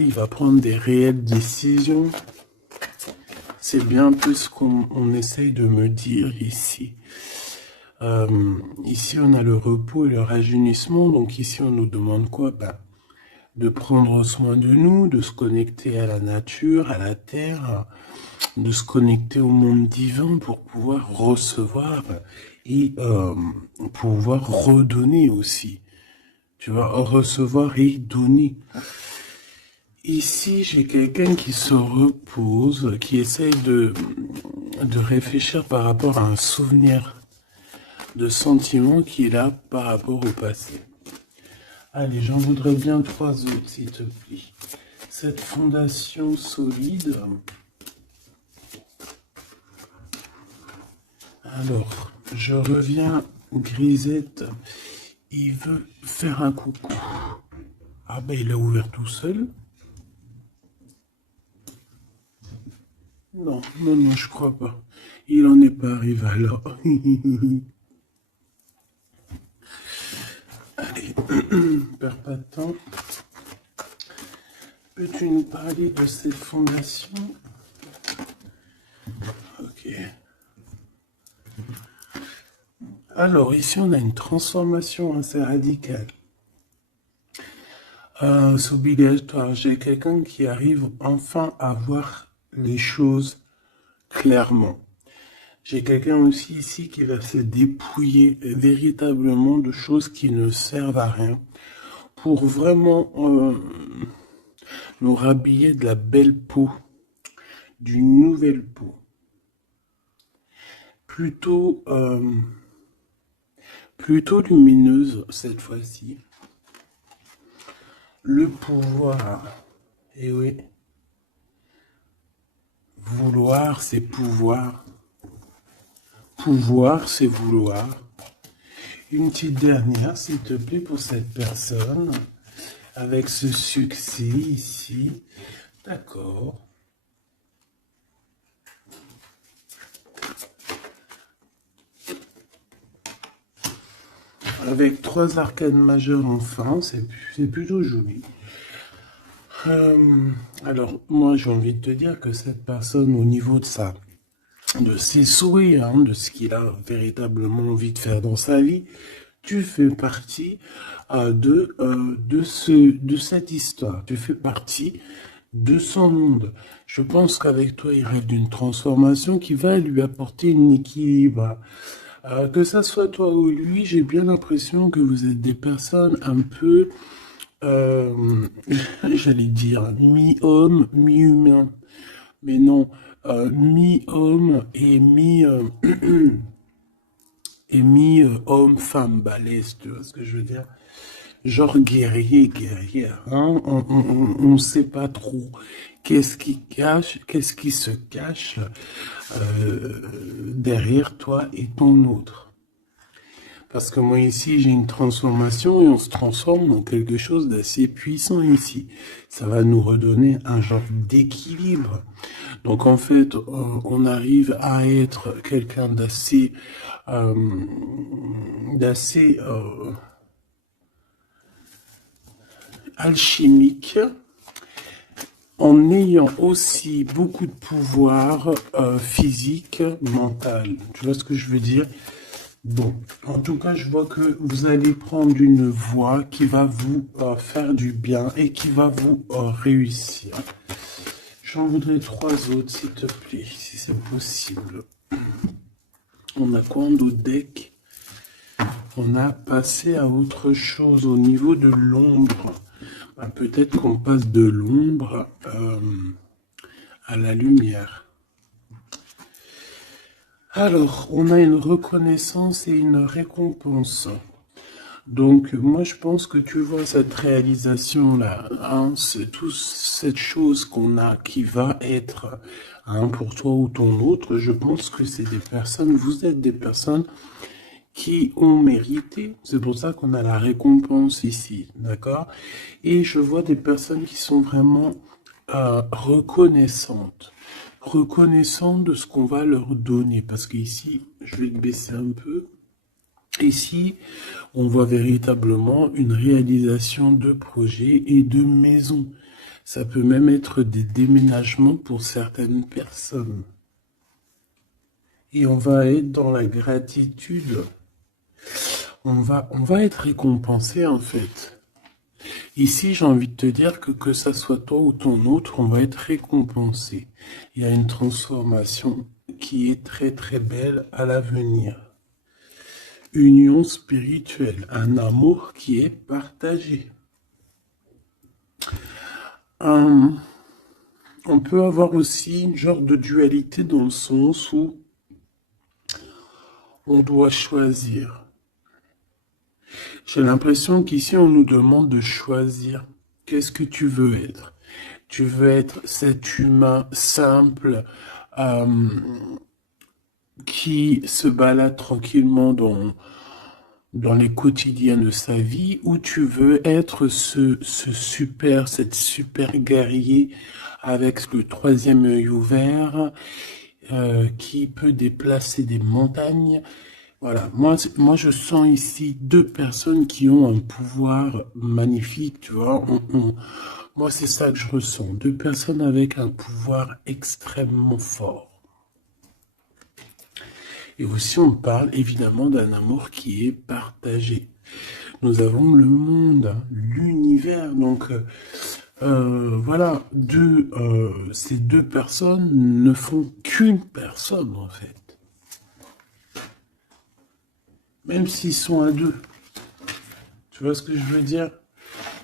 il va prendre des réelles décisions. C'est bien plus ce qu'on essaye de me dire ici. Ici, on a le repos et le rajeunissement. Donc ici, on nous demande quoi? De prendre soin de nous, de se connecter à la nature, à la terre, de se connecter au monde divin pour pouvoir recevoir et pouvoir redonner aussi. Tu vas recevoir et donner. Ici, j'ai quelqu'un qui se repose, qui essaye de réfléchir par rapport à un souvenir de sentiment qu'il a par rapport au passé. Allez, j'en voudrais bien 3 autres, s'il te plaît. Cette fondation solide. Alors, je reviens, Grisette. Il veut faire un coucou. Ah ben, il a ouvert tout seul. Non, non, non, je crois pas. Il en est pas arrivé alors. Allez, perds pas de temps. Peux-tu nous parler de cette fondation? Ok. Alors, ici, on a une transformation assez radicale. C'est obligatoire. J'ai quelqu'un qui arrive enfin à voir les choses clairement. J'ai quelqu'un aussi ici qui va se dépouiller véritablement de choses qui ne servent à rien pour vraiment nous rhabiller de la belle peau, d'une nouvelle peau. Plutôt, plutôt lumineuse cette fois-ci. Le pouvoir, et oui, vouloir c'est pouvoir. Pouvoir, c'est vouloir. Une petite dernière, s'il te plaît, pour cette personne, avec ce succès ici. D'accord. Avec 3 arcanes majeures enfin, c'est plutôt joli. Alors, moi, j'ai envie de te dire que cette personne, au niveau de ses souhaits, hein, de ce qu'il a véritablement envie de faire dans sa vie, tu fais partie de cette histoire. Tu fais partie de son monde. Je pense qu'avec toi, il rêve d'une transformation qui va lui apporter un équilibre. Que ça soit toi ou lui, j'ai bien l'impression que vous êtes des personnes un peu, j'allais dire, mi-homme, mi-humain. Mais non, mi-homme et et mi-homme-femme balèze, tu vois ce que je veux dire? Genre guerrier, guerrière, hein? On sait pas trop qu'est-ce qui se cache derrière toi et ton autre. Parce que moi ici, j'ai une transformation et on se transforme en quelque chose d'assez puissant ici. Ça va nous redonner un genre d'équilibre. Donc en fait, on arrive à être quelqu'un d'assez alchimique, en ayant aussi beaucoup de pouvoir physique, mental. Tu vois ce que je veux dire? Bon, en tout cas, je vois que vous allez prendre une voie qui va vous faire du bien et qui va vous réussir. J'en voudrais 3 autres, s'il te plaît, si c'est possible. On a quoi en d'autres deck? On a passé à autre chose au niveau de l'ombre. Peut-être qu'on passe de l'ombre à la lumière. Alors, on a une reconnaissance et une récompense. Donc, moi, je pense que tu vois cette réalisation-là, hein, c'est toute cette chose qu'on a qui va être, hein, pour toi ou ton autre. Je pense que c'est des personnes, vous êtes des personnes qui ont mérité. C'est pour ça qu'on a la récompense ici, d'accord? Et je vois des personnes qui sont vraiment reconnaissantes de ce qu'on va leur donner. Parce qu'ici, je vais te baisser un peu. Ici, on voit véritablement une réalisation de projets et de maisons. Ça peut même être des déménagements pour certaines personnes. Et on va être dans la gratitude. On va être récompensé en fait. Ici, j'ai envie de te dire que ça soit toi ou ton autre, on va être récompensé. Il y a une transformation qui est très très belle à l'avenir. Union spirituelle, un amour qui est partagé. On peut avoir aussi une genre de dualité dans le sens où on doit choisir. J'ai l'impression qu'ici, on nous demande de choisir. Qu'est-ce que tu veux être? Tu veux être cet humain simple qui se balade tranquillement dans les quotidiens de sa vie, ou tu veux être cette super guerrier avec le troisième œil ouvert, qui peut déplacer des montagnes. Voilà, moi je sens ici deux personnes qui ont un pouvoir magnifique, tu vois. Moi c'est ça que je ressens, deux personnes avec un pouvoir extrêmement fort. Et aussi on parle évidemment d'un amour qui est partagé. Nous avons le monde, l'univers, donc voilà, ces deux personnes ne font qu'une personne en fait. Même s'ils sont à deux. Tu vois ce que je veux dire?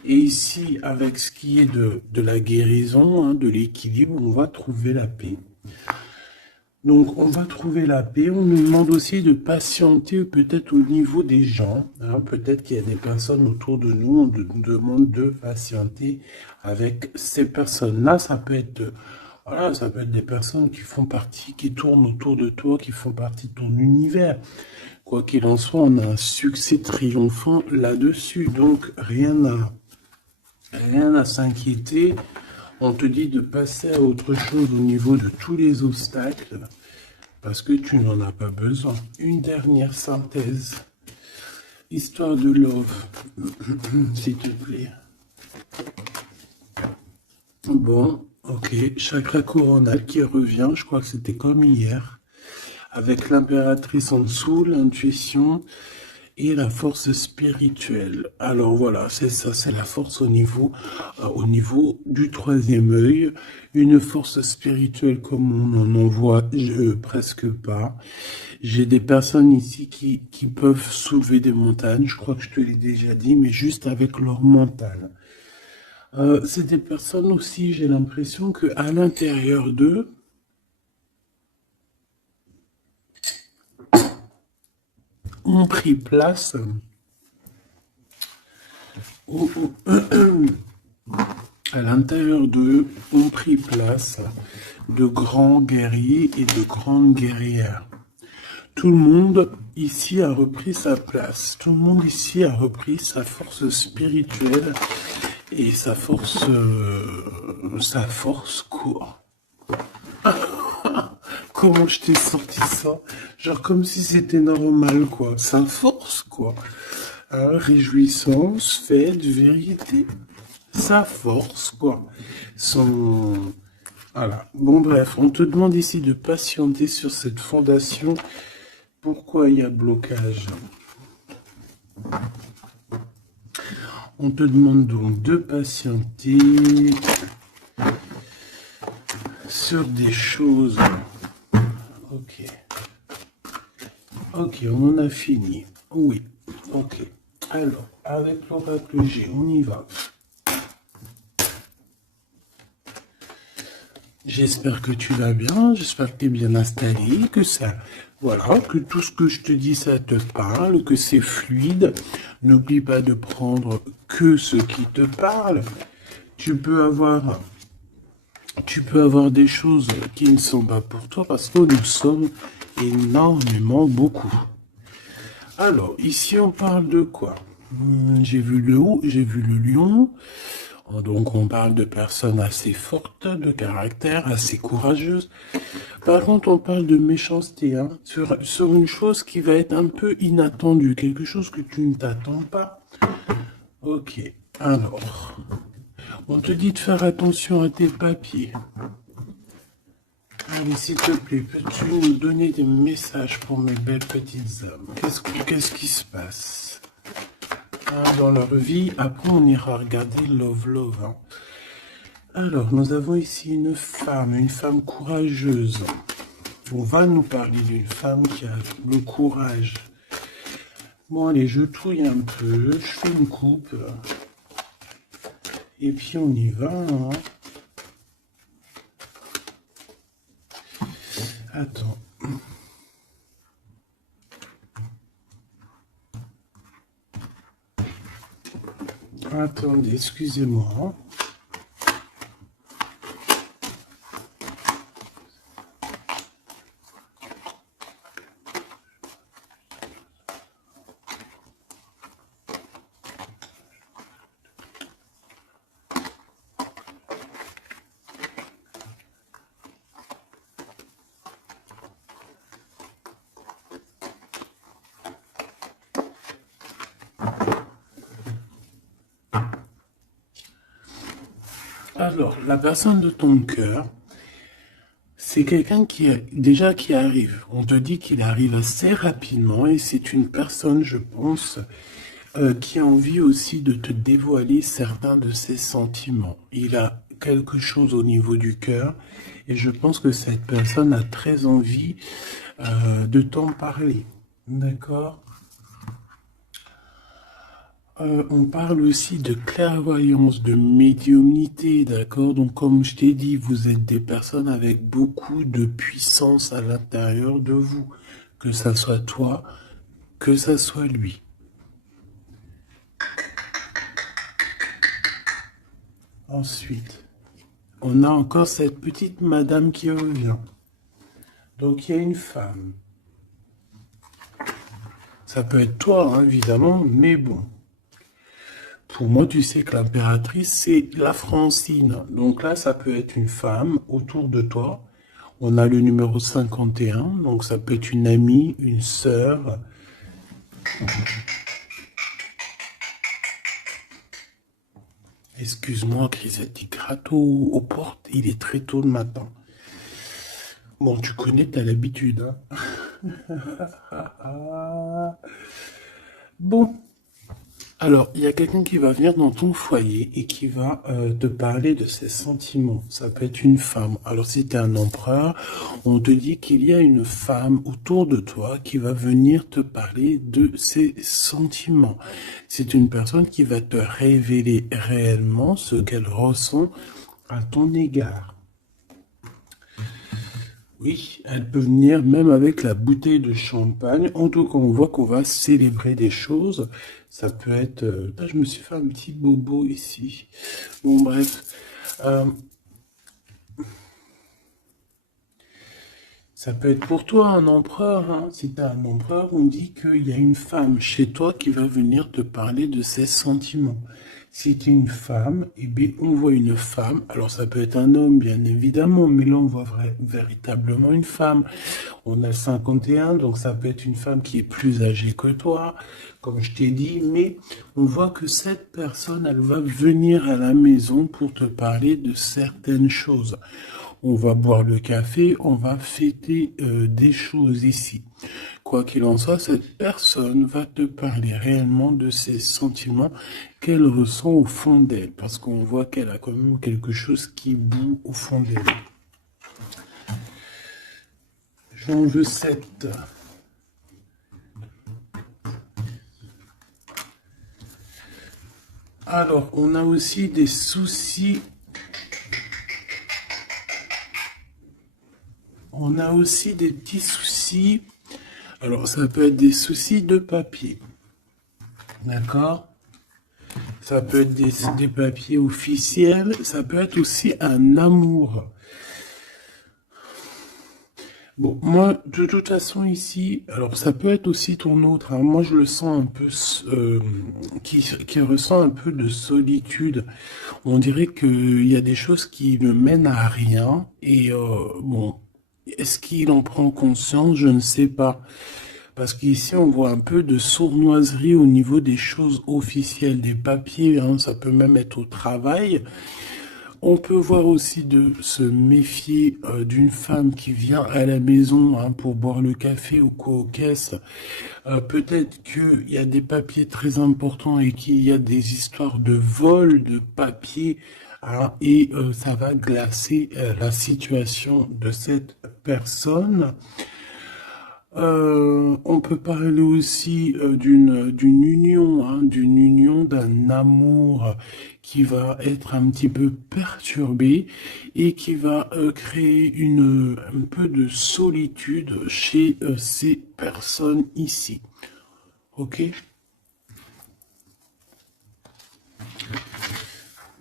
Et ici, avec ce qui est de la guérison, hein, de l'équilibre, on va trouver la paix. Donc, on va trouver la paix. On nous demande aussi de patienter peut-être au niveau des gens. Hein. Peut-être qu'il y a des personnes autour de nous. On nous demande de patienter avec ces personnes-là. Ça peut être, voilà, ça peut être des personnes qui font partie, qui tournent autour de toi, qui font partie de ton univers. Quoi qu'il en soit, on a un succès triomphant là-dessus. Donc, rien à s'inquiéter. On te dit de passer à autre chose au niveau de tous les obstacles, parce que tu n'en as pas besoin. Une dernière synthèse. Histoire de love, s'il te plaît. Bon, ok. Chakra coronal qui revient, je crois que c'était comme hier. Avec l'impératrice en dessous, l'intuition et la force spirituelle. Alors voilà, c'est ça, c'est la force au niveau du troisième œil. Une force spirituelle comme on n'en voit presque pas. J'ai des personnes ici qui peuvent soulever des montagnes, je crois que je te l'ai déjà dit, mais juste avec leur mental. C'est des personnes aussi, j'ai l'impression qu'à l'intérieur d'eux, ont pris place à l'intérieur d'eux ont pris place de grands guerriers et de grandes guerrières. Tout le monde ici a repris sa place. Tout le monde ici a repris sa force spirituelle et sa force quoi. Comment je t'ai sorti ça? Genre comme si c'était normal, quoi. Sa force, quoi. Hein, réjouissance, fête, vérité. Sa force, quoi. Voilà. Bon, bref, on te demande ici de patienter sur cette fondation. Pourquoi il y a blocage? On te demande donc de patienter sur des choses. Ok. Ok, on en a fini. Oui. Ok. Alors, avec l'oracle G, on y va. J'espère que tu vas bien, j'espère que tu es bien installé, que ça, voilà, que tout ce que je te dis, ça te parle, que c'est fluide. N'oublie pas de prendre que ce qui te parle. Tu peux avoir des choses qui ne sont pas pour toi parce que nous sommes énormément beaucoup. Alors, ici, on parle de quoi? J'ai vu le haut, j'ai vu le lion. Donc, on parle de personnes assez fortes, de caractère, assez courageuses. Par contre, on parle de méchanceté, hein, sur une chose qui va être un peu inattendue, quelque chose que tu ne t'attends pas. Ok, alors, On te dit de faire attention à tes papiers. Allez, s'il te plaît, peux-tu nous donner des messages pour mes belles petites âmes? Qu'est-ce qui se passe dans leur vie? Après, on ira regarder Love Love. Hein. Alors, nous avons ici une femme courageuse. On va nous parler d'une femme qui a le courage. Bon, allez, je touille un peu, je fais une coupe. Et puis, on y va. Hein. Attends. Attendez, excusez-moi. Alors, la personne de ton cœur, c'est quelqu'un qui arrive. On te dit qu'il arrive assez rapidement et c'est une personne, je pense, qui a envie aussi de te dévoiler certains de ses sentiments. Il a quelque chose au niveau du cœur et je pense que cette personne a très envie de t'en parler. D'accord ? On parle aussi de clairvoyance, de médiumnité, d'accord? Donc, comme je t'ai dit, vous êtes des personnes avec beaucoup de puissance à l'intérieur de vous, que ça soit toi, que ça soit lui. Ensuite, on a encore cette petite madame qui revient. Donc, il y a une femme. Ça peut être toi, hein, évidemment, mais bon. Pour moi, tu sais que l'impératrice, c'est la Francine. Donc là, ça peut être une femme autour de toi. On a le numéro 51, donc ça peut être une amie, une sœur. Excuse-moi, Grisette dit gratte aux portes. Il est très tôt le matin. Bon, tu connais, t'as l'habitude. Hein. Bon. Alors, il y a quelqu'un qui va venir dans ton foyer et qui va te parler de ses sentiments. Ça peut être une femme. Alors, si tu es un empereur, on te dit qu'il y a une femme autour de toi qui va venir te parler de ses sentiments. C'est une personne qui va te révéler réellement ce qu'elle ressent à ton égard. Oui, elle peut venir même avec la bouteille de champagne. En tout cas, on voit qu'on va célébrer des choses. Ça peut être... Là, je me suis fait un petit bobo ici. Bon, bref. Ça peut être pour toi un empereur. Hein. Si tu es un empereur, on dit qu'il y a une femme chez toi qui va venir te parler de ses sentiments. Si tu es une femme, eh bien, on voit une femme. Alors, ça peut être un homme, bien évidemment, mais là, on voit véritablement une femme. On a 51, donc ça peut être une femme qui est plus âgée que toi, comme je t'ai dit, mais on voit que cette personne, elle va venir à la maison pour te parler de certaines choses. On va boire le café, on va fêter des choses ici. Quoi qu'il en soit, cette personne va te parler réellement de ses sentiments qu'elle ressent au fond d'elle, parce qu'on voit qu'elle a quand même quelque chose qui bout au fond d'elle. J'en veux 7. Alors, on a aussi des soucis. On a aussi des petits soucis. Alors, ça peut être des soucis de papier. D'accord? Ça peut être des papiers officiels. Ça peut être aussi un amour. Bon, moi, de toute façon, ici, alors ça peut être aussi ton autre. Hein. Moi, je le sens un peu, qui ressent un peu de solitude. On dirait qu'il y a des choses qui ne mènent à rien. Et bon, est-ce qu'il en prend conscience? Je ne sais pas. Parce qu'ici, on voit un peu de sournoiserie au niveau des choses officielles, des papiers, hein, ça peut même être au travail. On peut voir aussi de se méfier d'une femme qui vient à la maison hein, pour boire le café ou quoi aux caisses. Peut-être qu'il y a des papiers très importants et qu'il y a des histoires de vol de papiers hein, et ça va glacer la situation de cette personne. On peut parler aussi d'une union, hein, d'une union, d'un amour qui va être un petit peu perturbé et qui va créer un peu de solitude chez ces personnes ici. Ok?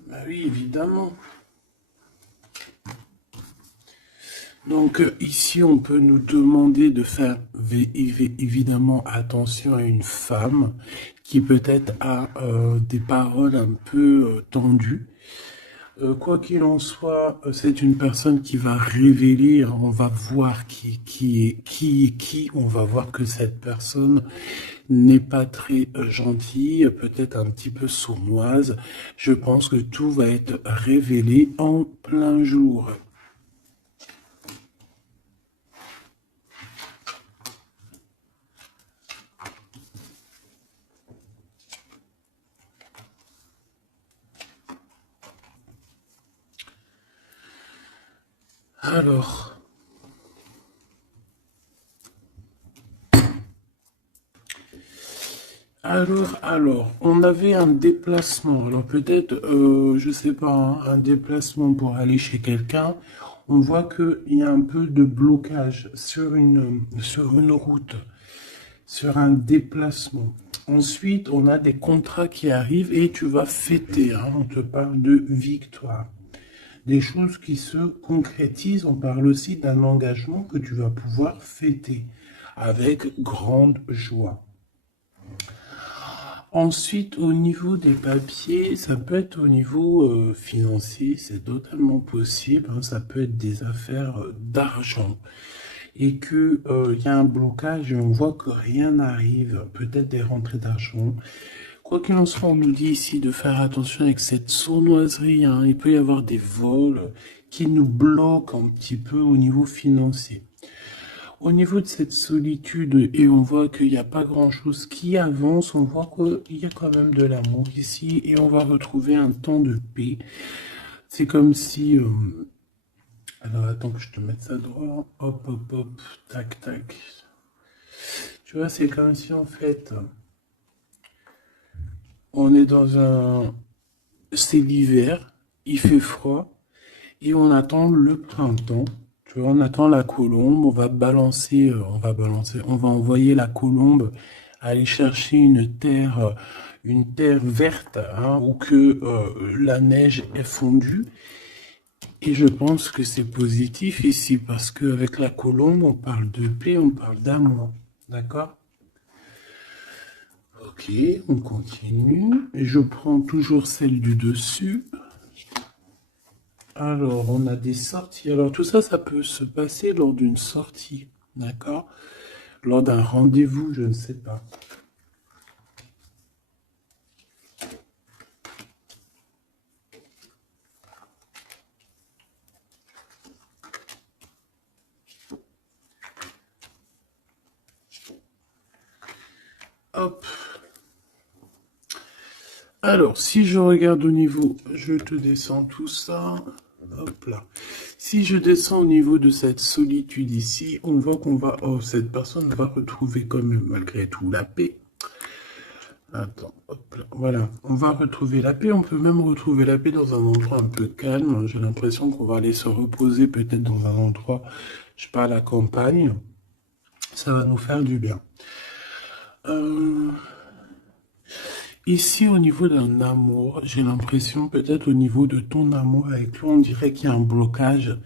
Bah oui, évidemment. Donc ici, on peut nous demander de faire évidemment attention à une femme qui peut-être a des paroles un peu tendues. Quoi qu'il en soit, c'est une personne qui va révéler, on va voir qui est qui, on va voir que cette personne n'est pas très gentille, peut-être un petit peu sournoise. Je pense que tout va être révélé en plein jour. Alors, on avait un déplacement. Alors peut-être, je sais pas, hein, un déplacement pour aller chez quelqu'un. On voit qu'il y a un peu de blocage sur une route, sur un déplacement. Ensuite, on a des contrats qui arrivent et tu vas fêter. Hein, on te parle de victoire. Des choses qui se concrétisent. On parle aussi d'un engagement que tu vas pouvoir fêter avec grande joie. Ensuite, au niveau des papiers, ça peut être au niveau financier, c'est totalement possible. Hein, ça peut être des affaires d'argent et que y a un blocage et on voit que rien n'arrive. Peut-être des rentrées d'argent. Quoi qu'il en soit, on nous dit ici de faire attention avec cette sournoiserie. Hein. Il peut y avoir des vols qui nous bloquent un petit peu au niveau financier. Au niveau de cette solitude, et on voit qu'il n'y a pas grand-chose qui avance, on voit qu'il y a quand même de l'amour ici, et on va retrouver un temps de paix. C'est comme si... alors attends que je te mette ça droit. Hop, hop, hop, tac, tac. Tu vois, c'est comme si en fait, on est dans un... C'est l'hiver, il fait froid, et on attend le printemps. Tu vois, on attend la colombe, on va envoyer la colombe aller chercher une terre verte, hein, où que la neige est fondue. Et je pense que c'est positif ici, parce qu'avec la colombe, on parle de paix, on parle d'amour. D'accord? Ok, on continue. Et je prends toujours celle du dessus. Alors, on a des sorties. Alors, tout ça, ça peut se passer lors d'une sortie, d'accord? Lors d'un rendez-vous, je ne sais pas. Hop. Alors, si je regarde au niveau, je te descends tout ça. Hop là. Si je descends au niveau de cette solitude ici, on voit qu'on va... Oh, cette personne va retrouver quand même, malgré tout, la paix. Attends, hop là. Voilà. On va retrouver la paix. On peut même retrouver la paix dans un endroit un peu calme. J'ai l'impression qu'on va aller se reposer peut-être dans un endroit, je sais pas, à la campagne. Ça va nous faire du bien. Ici, au niveau d'un amour, j'ai l'impression, peut-être au niveau de ton amour avec lui, on dirait qu'il y a un blocage,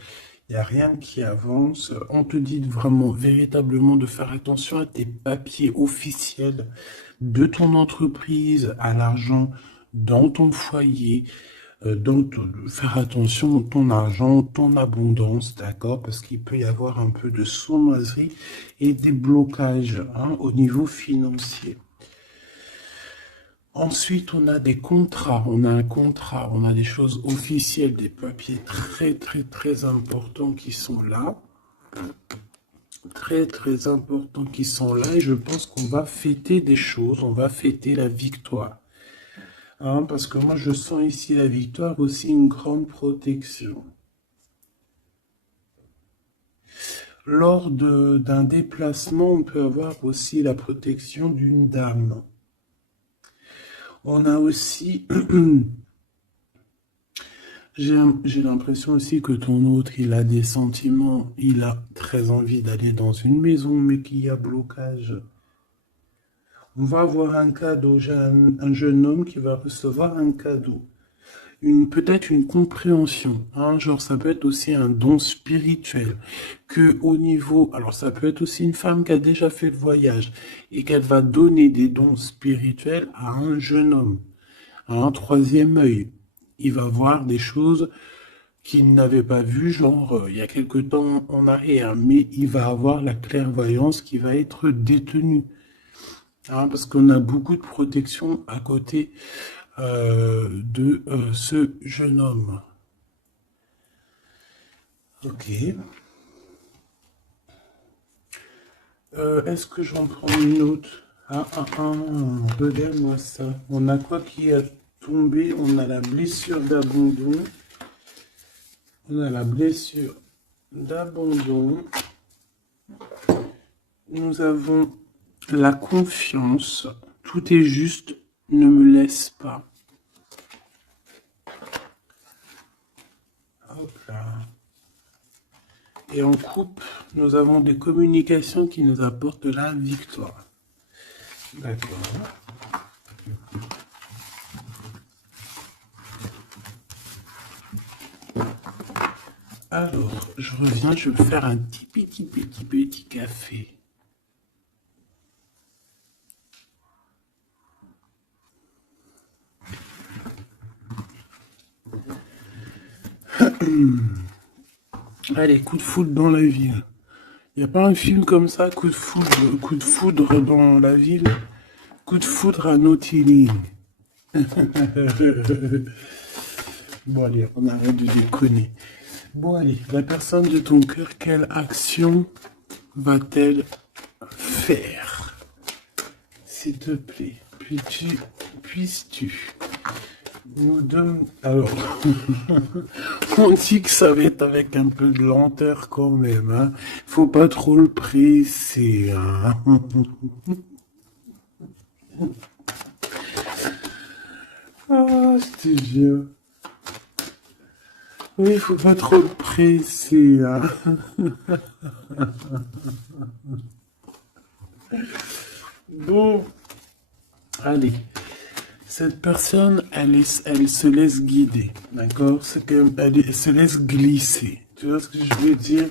il n'y a rien qui avance. On te dit vraiment, véritablement, de faire attention à tes papiers officiels de ton entreprise, à l'argent dans ton foyer. faire attention à ton argent, ton abondance, d'accord? Parce qu'il peut y avoir un peu de sournoiserie et des blocages hein, au niveau financier. Ensuite, on a des contrats, on a un contrat, on a des choses officielles, des papiers très, très, très importants qui sont là. Très, très importants qui sont là. Et je pense qu'on va fêter des choses, on va fêter la victoire. Hein, parce que moi, je sens ici la victoire, aussi une grande protection. Lors d'un déplacement, on peut avoir aussi la protection d'une dame. On a aussi... J'ai l'impression aussi que ton autre, il a des sentiments, il a très envie d'aller dans une maison, mais qu'il y a blocage. On va avoir un cadeau, j'ai un jeune homme qui va recevoir un cadeau. Peut-être une compréhension, hein, genre ça peut être aussi un don spirituel, que au niveau, alors ça peut être aussi une femme qui a déjà fait le voyage, et qu'elle va donner des dons spirituels à un jeune homme, à un troisième œil. Il va voir des choses qu'il n'avait pas vues, genre il y a quelque temps en arrière, mais il va avoir la clairvoyance qui va être détenue. Hein, parce qu'on a beaucoup de protection à côté de ce jeune homme. Ok. Est-ce que j'en prends une autre? Regarde-moi ça. On a quoi qui a tombé? On a la blessure d'abandon. On a la blessure d'abandon. Nous avons la confiance. Tout est juste. Ne me laisse pas. Hop là. Et en coupe, nous avons des communications qui nous apportent la victoire. D'accord. Alors, je reviens, je vais faire un petit café. Allez, coup de foudre dans la ville. Il n'y a pas un film comme ça, coup de foudre dans la ville, coup de foudre à Nautilus. Bon allez, on arrête de déconner. Bon allez, la personne de ton cœur, quelle action va-t-elle faire? S'il te plaît, puisses-tu nous donner... Alors, on dit que ça va être avec un peu de lenteur quand même, hein. Faut pas trop le presser, hein. Ah, je te jure. Oui, faut pas trop le presser, hein. Bon, allez. Cette personne, elle se laisse guider, d'accord? Elle se laisse glisser. Tu vois ce que je veux dire?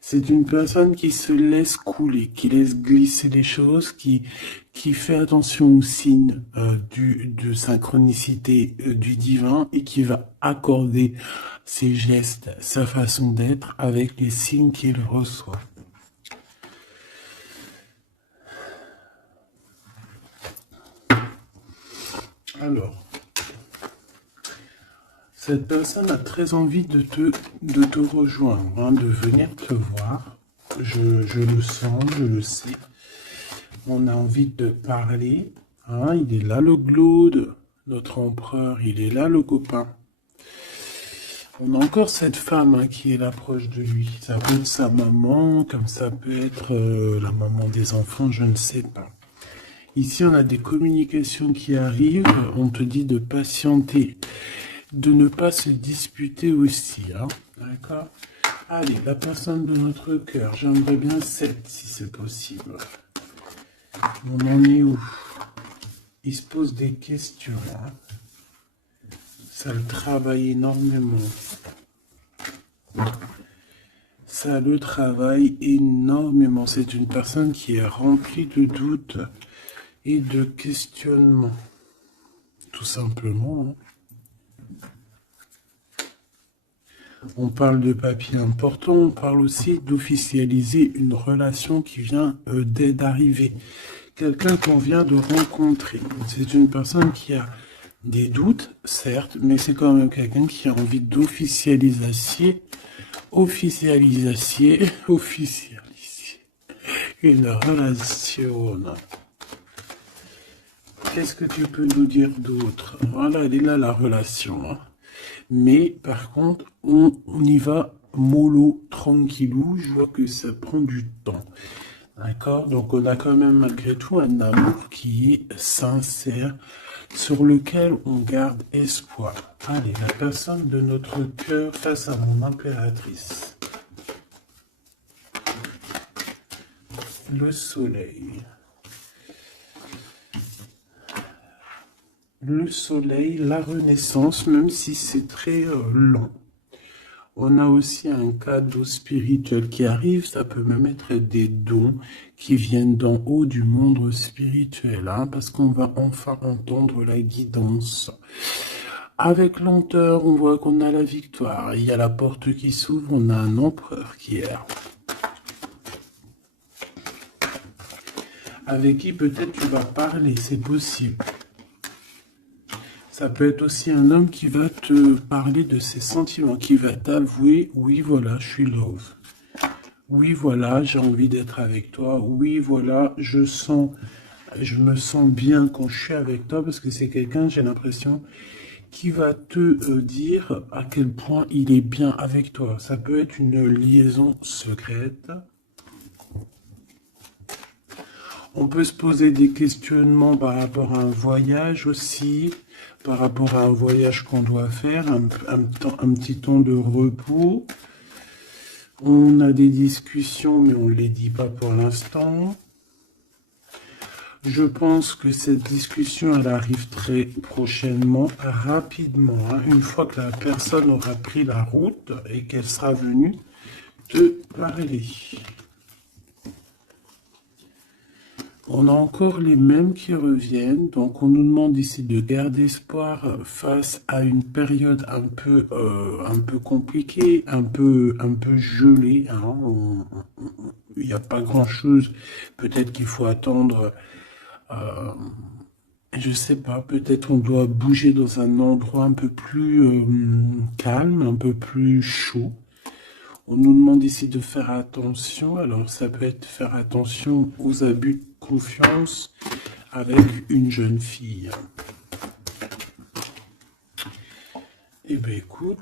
C'est une personne qui se laisse couler, qui laisse glisser les choses, qui fait attention aux signes de synchronicité du divin et qui va accorder ses gestes, sa façon d'être avec les signes qu'il reçoit. Alors, cette personne a très envie de te rejoindre, hein, de venir te voir. Je le sens, je le sais. On a envie de parler. Hein, il est là le Glaude, notre empereur, il est là le copain. On a encore cette femme hein, qui est là proche de lui. Ça peut être sa maman, comme ça peut être la maman des enfants, je ne sais pas. Ici, on a des communications qui arrivent. On te dit de patienter, de ne pas se disputer aussi. Hein, d'accord? Allez, la personne de notre cœur. J'aimerais bien 7 si c'est possible. On en est où? Il se pose des questions. Hein. Ça le travaille énormément. Ça le travaille énormément. C'est une personne qui est remplie de doutes et de questionnements. Tout simplement. Hein. On parle de papier important, on parle aussi d'officialiser une relation qui vient d'arriver. Quelqu'un qu'on vient de rencontrer. C'est une personne qui a des doutes, certes, mais c'est quand même quelqu'un qui a envie d'officialiser une relation. Qu'est-ce que tu peux nous dire d'autre? Voilà, elle est là la relation. Hein. Mais par contre, on y va mollo, tranquillou. Je vois que ça prend du temps. D'accord? Donc on a quand même malgré tout un amour qui est sincère, sur lequel on garde espoir. Allez, la personne de notre cœur face à mon impératrice. Le soleil. Le soleil, la renaissance, même si c'est très lent. On a aussi un cadeau spirituel qui arrive, ça peut même être des dons qui viennent d'en haut du monde spirituel, hein, parce qu'on va enfin entendre la guidance. Avec lenteur, on voit qu'on a la victoire. Il y a la porte qui s'ouvre, on a un empereur qui est là. Avec qui peut-être tu vas parler, c'est possible. Ça peut être aussi un homme qui va te parler de ses sentiments, qui va t'avouer, oui voilà, je suis love. Oui voilà, j'ai envie d'être avec toi. Oui voilà, je me sens bien quand je suis avec toi parce que c'est quelqu'un, j'ai l'impression, qui va te dire à quel point il est bien avec toi. Ça peut être une liaison secrète. On peut se poser des questionnements par rapport à un voyage aussi, par rapport à un voyage qu'on doit faire, un petit temps de repos. On a des discussions, mais on ne les dit pas pour l'instant. Je pense que cette discussion, elle arrive très prochainement, rapidement, hein, une fois que la personne aura pris la route et qu'elle sera venue te parler. On a encore les mêmes qui reviennent, donc on nous demande ici de garder espoir face à une période un peu compliquée, un peu gelée. Hein. Il n'y a pas grand-chose. Peut-être qu'il faut attendre. Je sais pas. Peut-être on doit bouger dans un endroit un peu plus calme, un peu plus chaud. On nous demande ici de faire attention. Alors, ça peut être faire attention aux abus de confiance avec une jeune fille. Eh bien, écoute,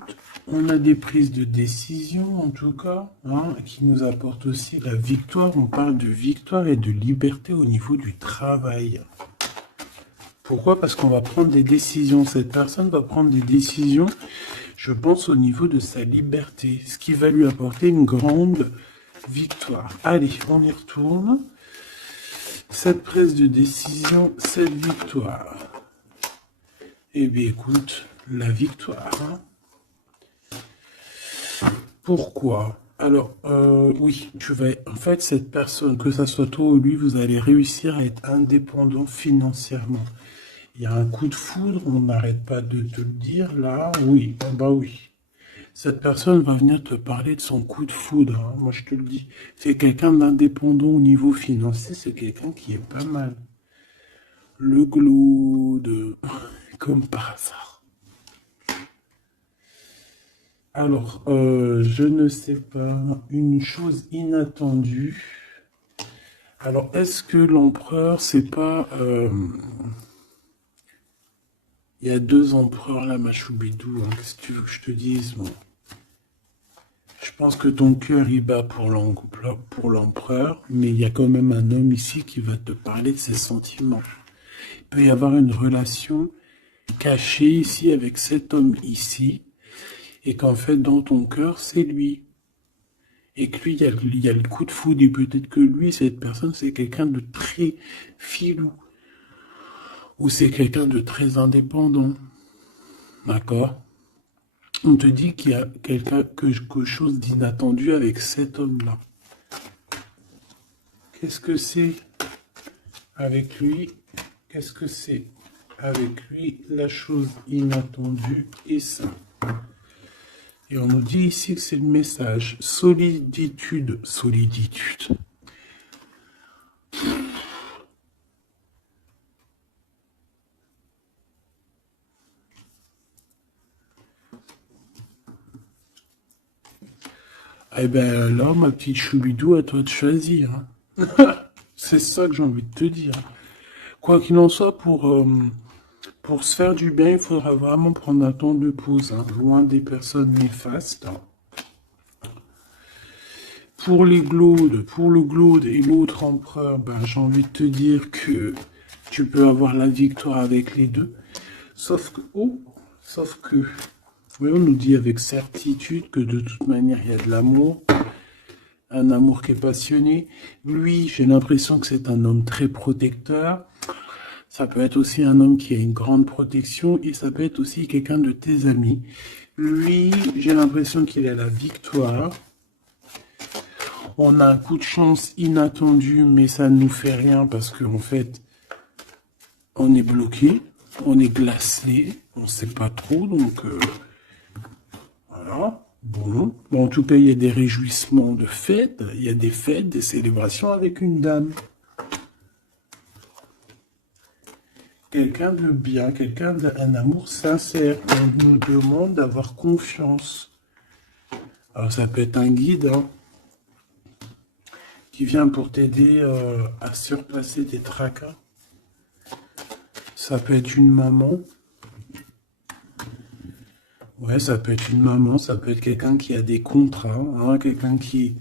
on a des prises de décision, en tout cas, hein, qui nous apportent aussi la victoire. On parle de victoire et de liberté au niveau du travail. Pourquoi? Parce qu'on va prendre des décisions. Cette personne va prendre des décisions, je pense, au niveau de sa liberté, ce qui va lui apporter une grande victoire. Allez, on y retourne. Cette prise de décision, cette victoire. Eh bien, écoute, la victoire. Hein. Pourquoi? Alors, oui, tu vas... En fait, cette personne, que ça soit toi ou lui, vous allez réussir à être indépendant financièrement. Il y a un coup de foudre, on n'arrête pas de te le dire, là, oui, bah oui. Cette personne va venir te parler de son coup de foudre, hein. Moi je te le dis. C'est quelqu'un d'indépendant au niveau financier, c'est quelqu'un qui est pas mal. Le glaude, comme par hasard. Alors, je ne sais pas, une chose inattendue. Alors, est-ce que l'empereur, c'est pas... Il y a deux empereurs là, Machoubidou, hein. Qu'est-ce que tu veux que je te dise? Bon. Je pense que ton cœur y bat pour l'empereur, mais il y a quand même un homme ici qui va te parler de ses sentiments. Il peut y avoir une relation cachée ici avec cet homme ici, et qu'en fait dans ton cœur c'est lui. Et que lui, il y a le coup de foudre, et peut-être que lui, cette personne, c'est quelqu'un de très filou. Ou c'est quelqu'un de très indépendant. D'accord? On te dit qu'il y a quelque chose d'inattendu avec cet homme-là. Qu'est-ce que c'est avec lui? Qu'est-ce que c'est avec lui? La chose inattendue et ça. Et on nous dit ici que c'est le message. Soliditude. Soliditude. Eh ben là, ma petite choubidou, à toi de choisir. Hein. C'est ça que j'ai envie de te dire. Quoi qu'il en soit, pour se faire du bien, il faudra vraiment prendre un temps de pause, hein, loin des personnes néfastes. Pour le Glaude et l'autre empereur, ben, j'ai envie de te dire que tu peux avoir la victoire avec les deux. Sauf que, oui, on nous dit avec certitude que de toute manière, il y a de l'amour. Un amour qui est passionné. Lui, j'ai l'impression que c'est un homme très protecteur. Ça peut être aussi un homme qui a une grande protection et ça peut être aussi quelqu'un de tes amis. Lui, j'ai l'impression qu'il a la victoire. On a un coup de chance inattendu, mais ça ne nous fait rien parce qu'en fait, on est bloqué, on est glacé, on ne sait pas trop, donc voilà. Bon, en tout cas, il y a des réjouissements de fêtes, il y a des fêtes, des célébrations avec une dame. Quelqu'un de bien, quelqu'un d'un amour sincère. On nous demande d'avoir confiance. Alors ça peut être un guide hein, qui vient pour t'aider à surpasser tes tracas. Ça peut être une maman. Ouais, ça peut être une maman, ça peut être quelqu'un qui a des contrats, hein, quelqu'un qui...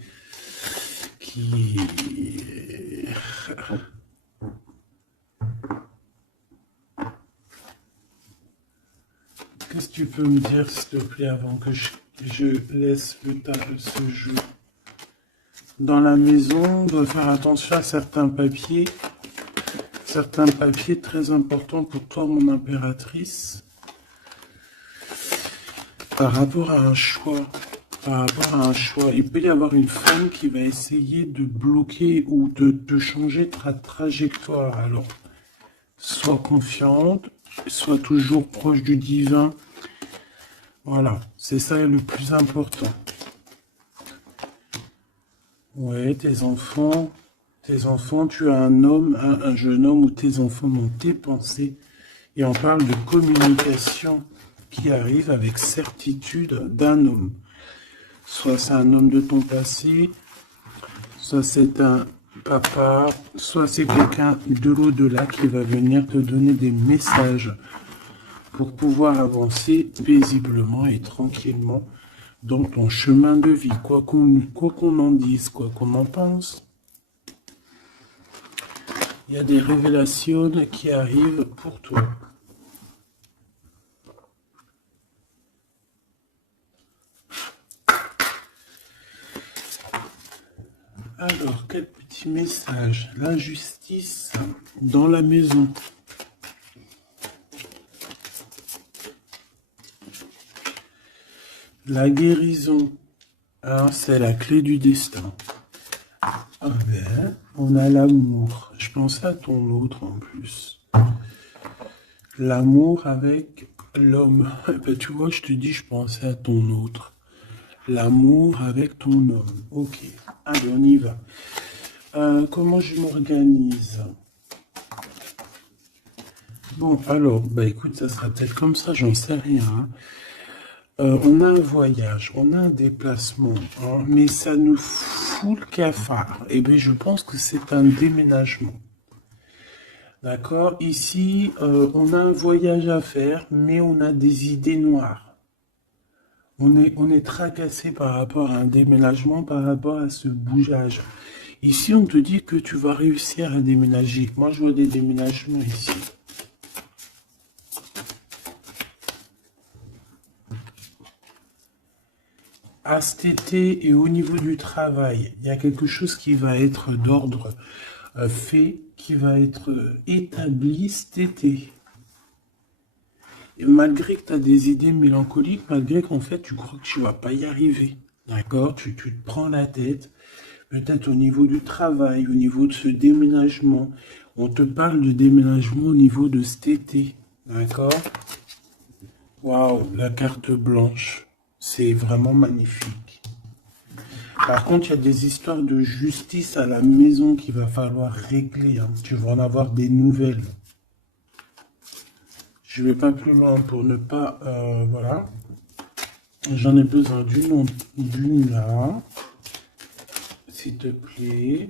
Qu'est-ce que tu peux me dire, s'il te plaît, avant que je laisse ce jeu? Dans la maison, on doit faire attention à certains papiers très importants pour toi, mon impératrice. Par rapport à un choix, il peut y avoir une femme qui va essayer de bloquer ou de changer ta trajectoire. Alors, sois confiante, sois toujours proche du divin. Voilà, c'est ça le plus important. Ouais, tes enfants, tu as un homme, un jeune homme ou tes enfants ont tes pensées. Et on parle de communication qui arrive avec certitude d'un homme. Soit c'est un homme de ton passé, soit c'est un papa, soit c'est quelqu'un de l'au-delà qui va venir te donner des messages pour pouvoir avancer paisiblement et tranquillement dans ton chemin de vie, quoi qu'on en dise, quoi qu'on en pense. Il y a des révélations qui arrivent pour toi. Alors, quel petit message? La justice dans la maison. La guérison. Alors, c'est la clé du destin. Ah ben, on a l'amour. Je pensais à ton autre en plus. L'amour avec l'homme. Ben, tu vois, je te dis, je pensais à ton autre. L'amour avec ton homme. Ok. Allez, on y va. Comment je m'organise? Bon, alors, bah écoute, ça sera peut-être comme ça, j'en sais rien. Hein. On a un voyage, on a un déplacement, hein, mais ça nous fout le cafard. Et bien, je pense que c'est un déménagement. D'accord? Ici, on a un voyage à faire, mais on a des idées noires. On est tracassé par rapport à un déménagement, par rapport à ce bougeage. Ici, on te dit que tu vas réussir à déménager. Moi, je vois des déménagements ici. À cet été et au niveau du travail, il y a quelque chose qui va être d'ordre fait, qui va être établi cet été. Et malgré que tu as des idées mélancoliques, malgré qu'en fait tu crois que tu vas pas y arriver, d'accord, tu te prends la tête, peut-être au niveau du travail, au niveau de ce déménagement, on te parle de déménagement au niveau de cet été, d'accord. Waouh, la carte blanche. C'est vraiment magnifique. Par contre, il y a des histoires de justice à la maison qu'il va falloir régler, hein. Tu vas en avoir des nouvelles. Je vais pas plus loin pour ne pas... voilà. J'en ai besoin d'une là. S'il te plaît.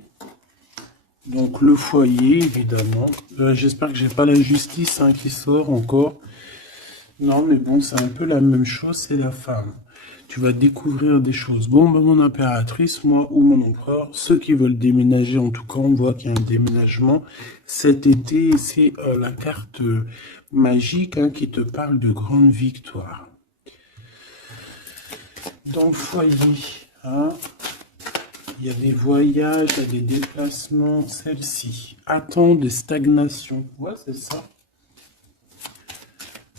Donc le foyer, évidemment. J'espère que j'ai pas la justice hein, qui sort encore. Non, mais bon, c'est un peu la même chose, c'est la femme. Tu vas découvrir des choses. Bon, ben, mon impératrice, moi ou mon empereur, ceux qui veulent déménager, en tout cas, on voit qu'il y a un déménagement cet été. C'est la carte magique hein, qui te parle de grande victoire. Dans le foyer, hein, il y a des voyages, il y a des déplacements. Celle-ci attend des stagnations. Ouais, c'est ça.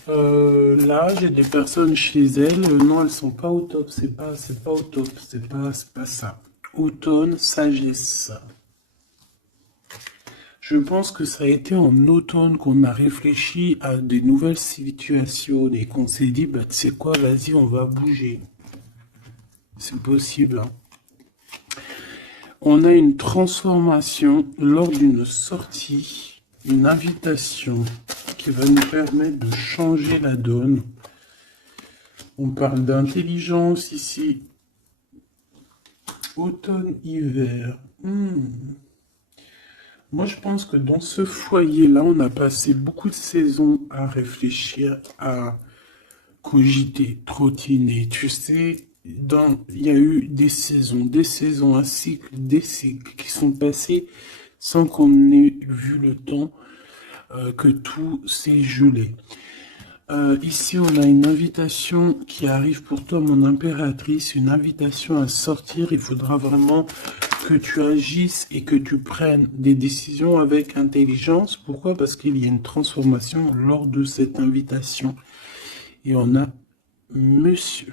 Là, j'ai des personnes chez elles. Non, elles sont pas au top. C'est pas au top. C'est pas ça. Automne, sagesse. Je pense que ça a été en automne qu'on a réfléchi à des nouvelles situations et qu'on s'est dit, bah, tu sais quoi, vas-y, on va bouger. C'est possible, hein. On a une transformation lors d'une sortie, une invitation qui va nous permettre de changer la donne. On parle d'intelligence ici. Automne, hiver. Moi, je pense que dans ce foyer-là, on a passé beaucoup de saisons à réfléchir, à cogiter, trottiner. Tu sais, il y a eu des saisons, un cycle, des cycles qui sont passés sans qu'on ait vu le temps que tout s'est gelé. Ici, on a une invitation qui arrive pour toi, mon impératrice, une invitation à sortir. Il faudra vraiment que tu agisses et que tu prennes des décisions avec intelligence. Pourquoi? Parce qu'il y a une transformation lors de cette invitation. Et on a monsieur.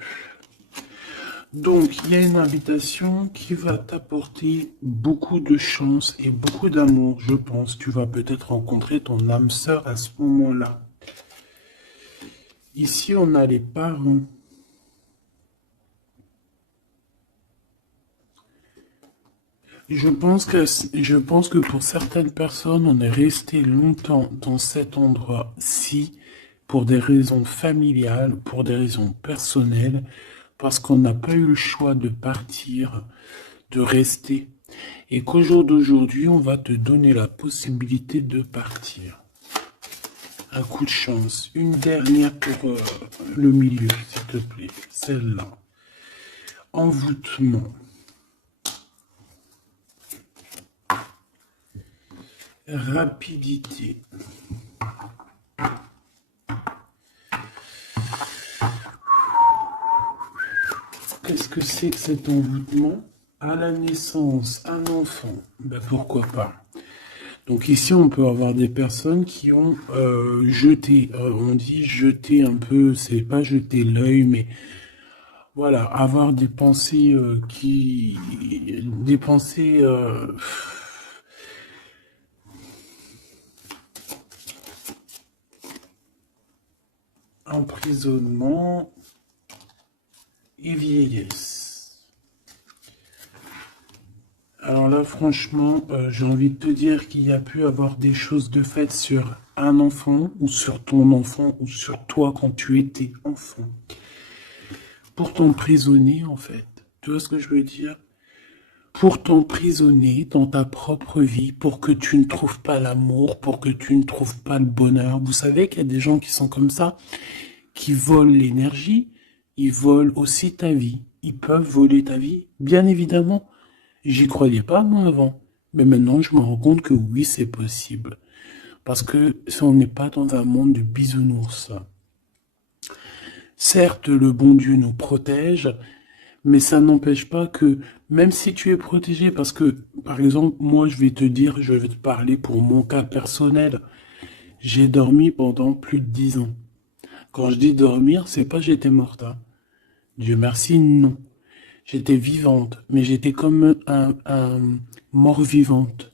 Donc, il y a une invitation qui va t'apporter beaucoup de chance et beaucoup d'amour, je pense. Tu vas peut-être rencontrer ton âme sœur à ce moment-là. Ici, on a les parents. Je pense que pour certaines personnes, on est resté longtemps dans cet endroit-ci pour des raisons familiales, pour des raisons personnelles, parce qu'on n'a pas eu le choix de partir, de rester, et qu'au jour d'aujourd'hui, on va te donner la possibilité de partir. Un coup de chance. Une dernière pour le milieu, s'il te plaît. Celle-là. Envoûtement. Rapidité. Qu'est-ce que c'est que cet envoûtement? À la naissance, un enfant. Ben pourquoi pas? Donc ici, on peut avoir des personnes qui ont jeté, on dit jeter un peu, c'est pas jeter l'œil, mais voilà, avoir des pensées des pensées emprisonnement et vieillesse. Alors là, franchement, j'ai envie de te dire qu'il y a pu avoir des choses de fait sur un enfant, ou sur ton enfant, ou sur toi quand tu étais enfant. Pour t'emprisonner, en fait. Tu vois ce que je veux dire? Pour t'emprisonner dans ta propre vie, pour que tu ne trouves pas l'amour, pour que tu ne trouves pas le bonheur. Vous savez qu'il y a des gens qui sont comme ça, qui volent l'énergie, ils volent aussi ta vie. Ils peuvent voler ta vie, bien évidemment. J'y croyais pas, moi, avant. Mais maintenant, je me rends compte que oui, c'est possible. Parce que si on n'est pas dans un monde de bisounours. Certes, le bon Dieu nous protège, mais ça n'empêche pas que, même si tu es protégé, parce que, par exemple, moi, je vais te parler pour mon cas personnel. J'ai dormi pendant plus de 10 ans. Quand je dis dormir, c'est pas j'étais morte, hein. Dieu merci, non. J'étais vivante, mais j'étais comme un mort-vivante.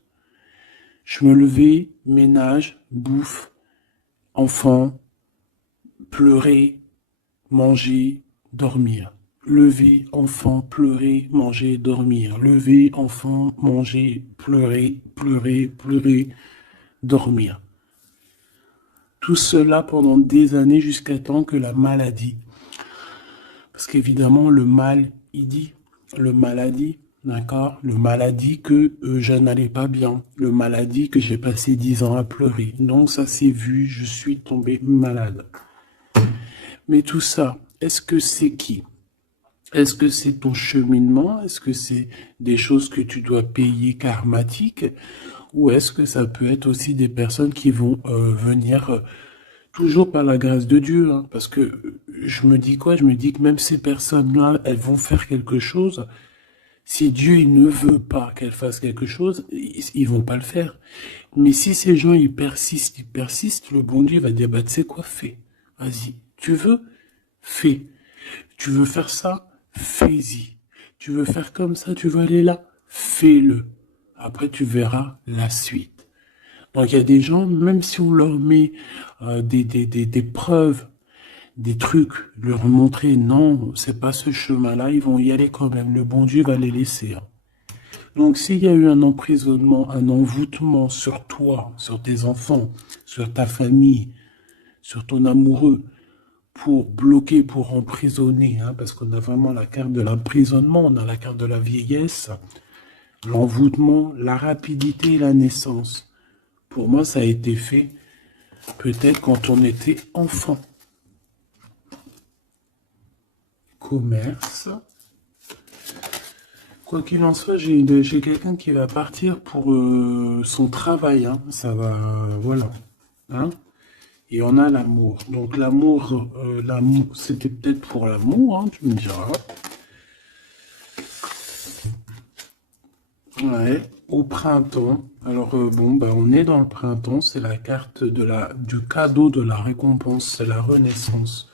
Je me levais, ménage, bouffe, enfant, pleurer, manger, dormir. Lever, enfant, pleurer, manger, dormir. Lever, enfant, manger, pleurer, pleurer, pleurer, dormir. Tout cela pendant des années jusqu'à temps que la maladie. Parce qu'évidemment, le mal, il dit, le maladie, d'accord? Le maladie que je n'allais pas bien. Le maladie que j'ai passé 10 ans à pleurer. Donc ça s'est vu, je suis tombé malade. Mais tout ça, est-ce que c'est qui? Est-ce que c'est ton cheminement? Est-ce que c'est des choses que tu dois payer karmatiques? Ou est-ce que ça peut être aussi des personnes qui vont venir toujours par la grâce de Dieu, hein? Parce que je me dis quoi? Je me dis que même ces personnes-là, elles vont faire quelque chose. Si Dieu il ne veut pas qu'elles fassent quelque chose, ils vont pas le faire. Mais si ces gens ils persistent, le bon Dieu va dire bah tu sais quoi, fais. Vas-y. Tu veux? Fais. Tu veux faire ça? Fais-y. Tu veux faire comme ça? Tu veux aller là? Fais-le. Après tu verras la suite. Donc il y a des gens, même si on leur met des preuves, des trucs, leur montrer non, c'est pas ce chemin-là, ils vont y aller quand même. Le bon Dieu va les laisser, hein. Donc s'il y a eu un emprisonnement, un envoûtement sur toi, sur tes enfants, sur ta famille, sur ton amoureux, pour bloquer, pour emprisonner, hein, parce qu'on a vraiment la carte de l'emprisonnement, on a la carte de la vieillesse, l'envoûtement, la rapidité et la naissance. Pour moi, ça a été fait peut-être quand on était enfant. Commerce. Quoi qu'il en soit, j'ai quelqu'un qui va partir pour son travail, hein. Ça va, voilà. Hein. Et on a l'amour. Donc l'amour, c'était peut-être pour l'amour, hein, tu me diras. Ouais, au printemps. Alors bon, bah, on est dans le printemps, c'est la carte du cadeau de la récompense, c'est la renaissance.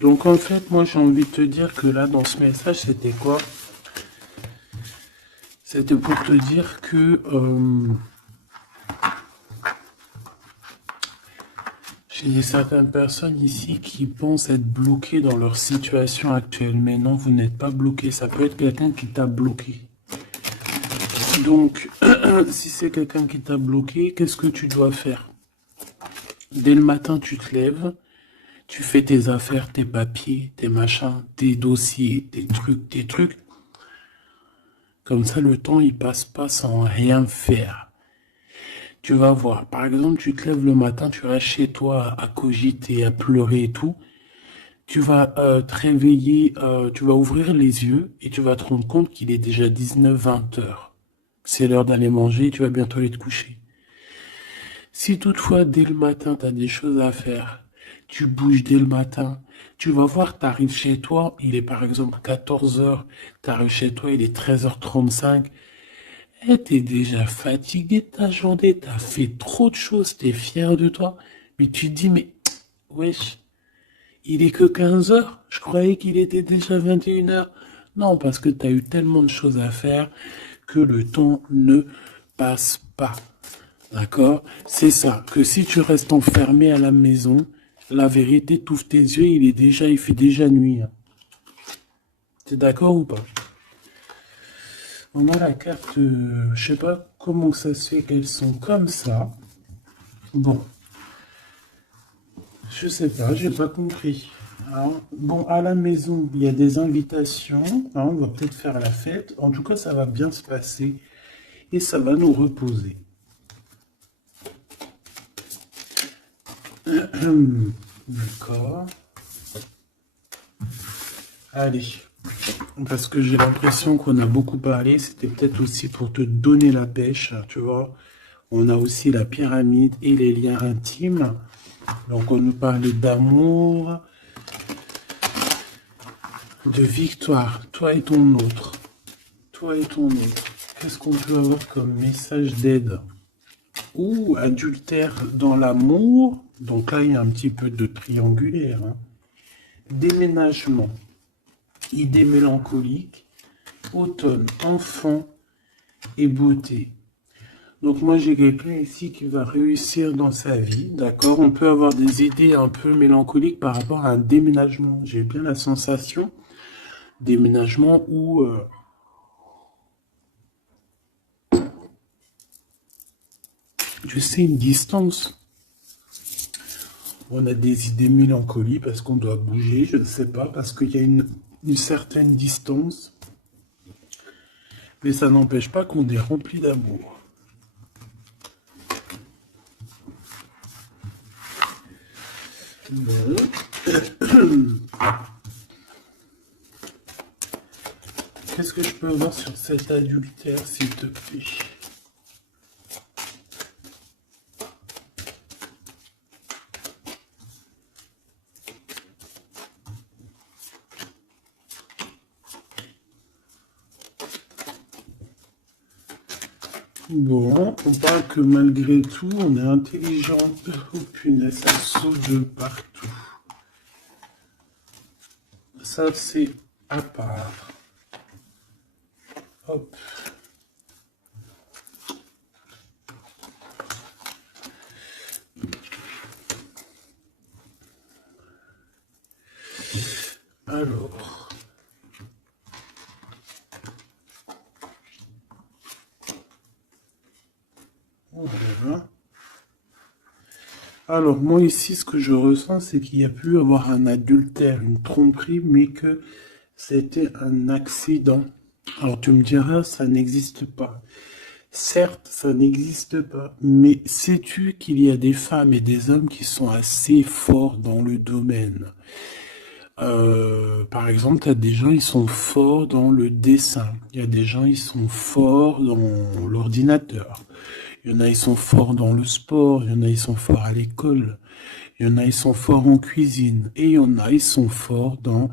Donc en fait, moi j'ai envie de te dire que là, dans ce message, c'était quoi? C'était pour te dire que j'ai certaines personnes ici qui pensent être bloquées dans leur situation actuelle. Mais non, vous n'êtes pas bloqué. Ça peut être quelqu'un qui t'a bloqué. Donc, si c'est quelqu'un qui t'a bloqué, qu'est-ce que tu dois faire? Dès le matin, tu te lèves, tu fais tes affaires, tes papiers, tes machins, tes dossiers, tes trucs. Comme ça, le temps, il passe pas sans rien faire. Tu vas voir. Par exemple, tu te lèves le matin, tu restes chez toi à cogiter, à pleurer et tout. Tu vas te réveiller, tu vas ouvrir les yeux et tu vas te rendre compte qu'il est déjà 19-20 heures. C'est l'heure d'aller manger et tu vas bientôt aller te coucher. Si toutefois, dès le matin, tu as des choses à faire, tu bouges dès le matin, tu vas voir, tu arrives chez toi, il est par exemple 14 heures, tu arrives chez toi, il est 13h35, et t'es déjà fatigué de ta journée, t'as fait trop de choses, t'es fier de toi, mais tu te dis, mais wesh, il est que 15 heures, je croyais qu'il était déjà 21 heures. Non, parce que t'as eu tellement de choses à faire que le temps ne passe pas. D'accord? C'est ça, que si tu restes enfermé à la maison, la vérité, t'ouvres tes yeux, il fait déjà nuit, hein. T'es d'accord ou pas? On a la carte, je sais pas comment ça se fait qu'elles sont comme ça. Bon, je sais pas, j'ai pas compris. Hein. Bon, à la maison, il y a des invitations, hein, on va peut-être faire la fête. En tout cas, ça va bien se passer et ça va nous reposer. D'accord. Allez. Parce que j'ai l'impression qu'on a beaucoup parlé. C'était peut-être aussi pour te donner la pêche, tu vois. On a aussi la pyramide et les liens intimes. Donc on nous parlait d'amour, de victoire. Toi et ton autre. Toi et ton autre. Qu'est-ce qu'on peut avoir comme message d'aide? Ou adultère dans l'amour. Donc là, il y a un petit peu de triangulaire. Hein. Déménagement. Idée mélancolique. Automne. Enfant et beauté. Donc moi, j'ai quelqu'un ici qui va réussir dans sa vie. D'accord? On peut avoir des idées un peu mélancoliques par rapport à un déménagement. J'ai bien la sensation déménagement ou je sais, une distance. On a des idées mélancoliques parce qu'on doit bouger, je ne sais pas, parce qu'il y a une certaine distance. Mais ça n'empêche pas qu'on est rempli d'amour. Bon. Qu'est-ce que je peux voir sur cet adultère, s'il te plaît? Bon, on parle que malgré tout, on est intelligent. Oh punaise, ça saute de partout. Ça, c'est à part. Hop. Alors. Voilà. Alors, moi ici, ce que je ressens, c'est qu'il y a pu avoir un adultère, une tromperie, mais que c'était un accident. Alors, tu me diras, ça n'existe pas. Certes, ça n'existe pas, mais sais-tu qu'il y a des femmes et des hommes qui sont assez forts dans le domaine? Par exemple, tu as des gens, ils sont forts dans le dessin. Il y a des gens, ils sont forts dans l'ordinateur. Il y en a, ils sont forts dans le sport. Il y en a, ils sont forts à l'école. Il y en a, ils sont forts en cuisine. Et il y en a, ils sont forts dans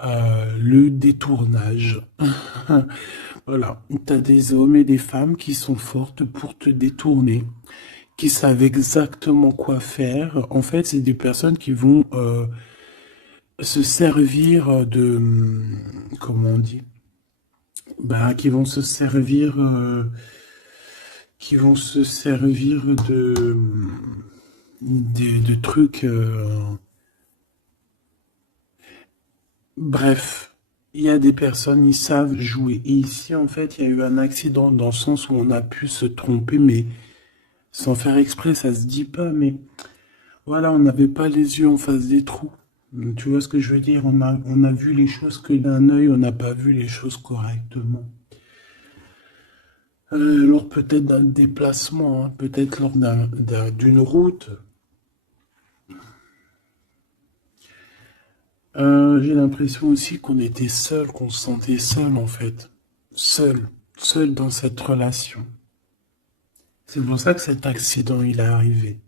le détournage. Voilà. Tu as des hommes et des femmes qui sont fortes pour te détourner, qui savent exactement quoi faire. En fait, c'est des personnes qui vont se servir de... Comment on dit? Ben, qui vont se servir de trucs. Bref, il y a des personnes, ils savent jouer. Et ici, en fait, il y a eu un accident dans le sens où on a pu se tromper, mais sans faire exprès, ça se dit pas, mais voilà, on n'avait pas les yeux en face des trous. Tu vois ce que je veux dire? On a vu les choses que d'un œil, on n'a pas vu les choses correctement. Lors peut-être d'un déplacement, hein, peut-être lors d'une route. J'ai l'impression aussi qu'on était seul, qu'on se sentait seul en fait. Seul dans cette relation. C'est pour ça que cet accident il est arrivé.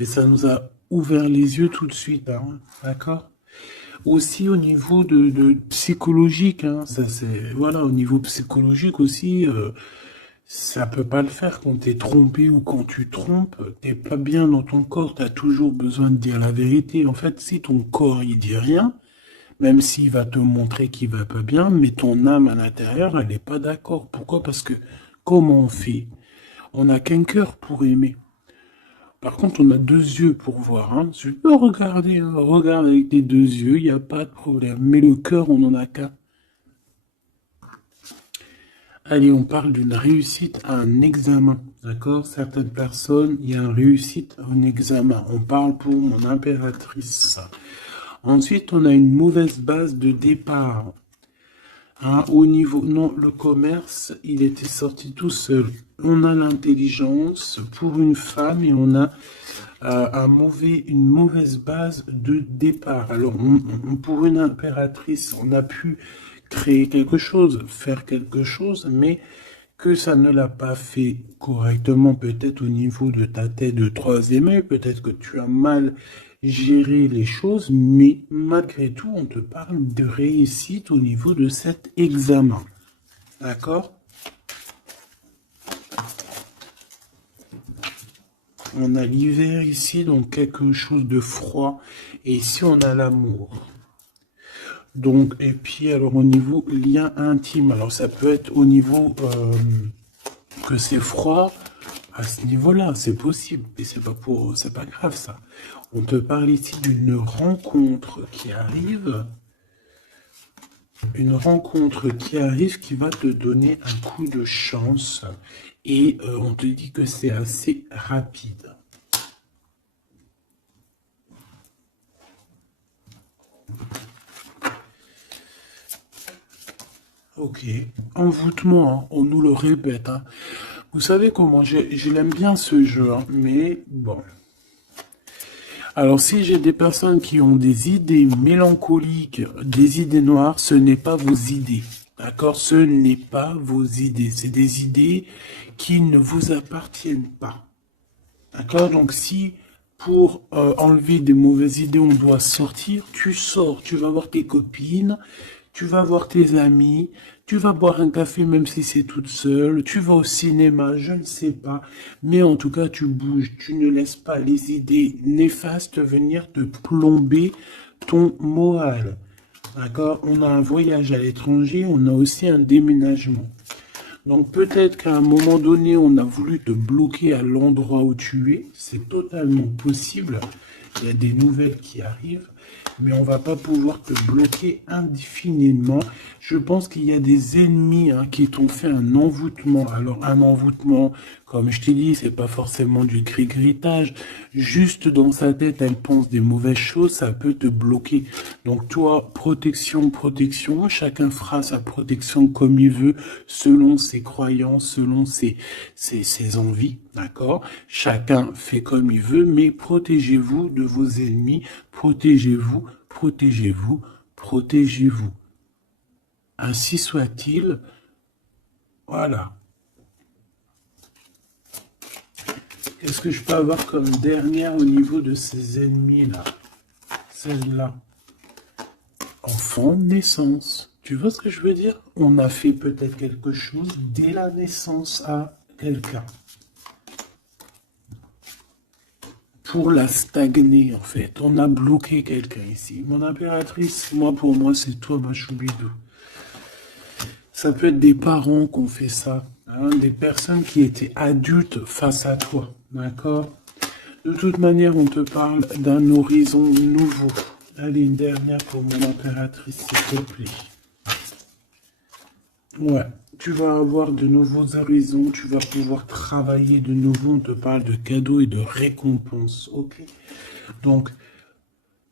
Mais ça nous a ouvert les yeux tout de suite, hein, d'accord? Aussi au niveau de psychologique, hein, ça c'est voilà, au niveau psychologique aussi, ça peut pas le faire quand t'es trompé ou quand tu trompes, t'es pas bien dans ton corps, t'as toujours besoin de dire la vérité. En fait, si ton corps il dit rien, même s'il va te montrer qu'il va pas bien, mais ton âme à l'intérieur, elle n'est pas d'accord. Pourquoi? Parce que comment on fait? On n'a qu'un cœur pour aimer. Par contre, on a deux yeux pour voir. Hein. Tu peux regarder, hein. Regarde avec tes deux yeux, il n'y a pas de problème. Mais le cœur, on n'en a qu'un. Allez, on parle d'une réussite à un examen. D'accord? Certaines personnes, il y a une réussite à un examen. On parle pour mon impératrice. Ensuite, on a une mauvaise base de départ. Hein, au niveau, non, le commerce, il était sorti tout seul. On a l'intelligence pour une femme et on a une mauvaise base de départ. Alors, pour une impératrice, on a pu créer quelque chose, faire quelque chose, mais que ça ne l'a pas fait correctement, peut-être au niveau de ta tête de troisième œil, peut-être que tu as mal géré les choses, mais malgré tout, on te parle de réussite au niveau de cet examen. D'accord? On a l'hiver ici, donc quelque chose de froid, et ici on a l'amour. Donc, et puis alors au niveau lien intime, alors ça peut être au niveau que c'est froid, à ce niveau-là, c'est possible, mais c'est pas grave ça. On te parle ici d'une rencontre qui arrive. Une rencontre qui arrive qui va te donner un coup de chance et on te dit que c'est assez rapide. Ok, envoûtement, hein, on nous le répète, hein. Vous savez comment, je l'aime bien ce jeu, hein, mais bon. Alors si j'ai des personnes qui ont des idées mélancoliques, des idées noires, ce n'est pas vos idées. D'accord? Ce n'est pas vos idées. C'est des idées qui ne vous appartiennent pas. D'accord? Donc si pour enlever des mauvaises idées, on doit sortir, tu sors, tu vas voir tes copines, tu vas voir tes amis, tu vas boire un café même si c'est toute seule, tu vas au cinéma, je ne sais pas, mais en tout cas tu bouges, tu ne laisses pas les idées néfastes venir te plomber ton moral. D'accord? On a un voyage à l'étranger, on a aussi un déménagement. Donc peut-être qu'à un moment donné, on a voulu te bloquer à l'endroit où tu es. C'est totalement possible. Il y a des nouvelles qui arrivent, mais on va pas pouvoir te bloquer indéfiniment. Je pense qu'il y a des ennemis hein, qui t'ont fait un envoûtement. Alors un envoûtement, comme je t'ai dit, c'est pas forcément du gris-gritage. Juste dans sa tête, elle pense des mauvaises choses, ça peut te bloquer. Donc toi, protection, protection. Chacun fera sa protection comme il veut, selon ses croyances, selon ses envies. D'accord? Chacun fait comme il veut, mais protégez-vous de vos ennemis, protégez-vous, protégez-vous, protégez-vous. Ainsi soit-il. Voilà. Qu'est-ce que je peux avoir comme dernière au niveau de ces ennemis-là? Celle-là. Enfant, naissance. Tu vois ce que je veux dire? On a fait peut-être quelque chose dès la naissance à quelqu'un. Pour la stagner, en fait. On a bloqué quelqu'un ici. Mon impératrice, pour moi, c'est toi, ma choubidou. Ça peut être des parents qui ont fait ça. Hein, des personnes qui étaient adultes face à toi. D'accord? De toute manière, on te parle d'un horizon nouveau. Allez, une dernière pour mon impératrice, s'il te plaît. Ouais, tu vas avoir de nouveaux horizons, tu vas pouvoir travailler de nouveau. On te parle de cadeaux et de récompenses, ok? Donc,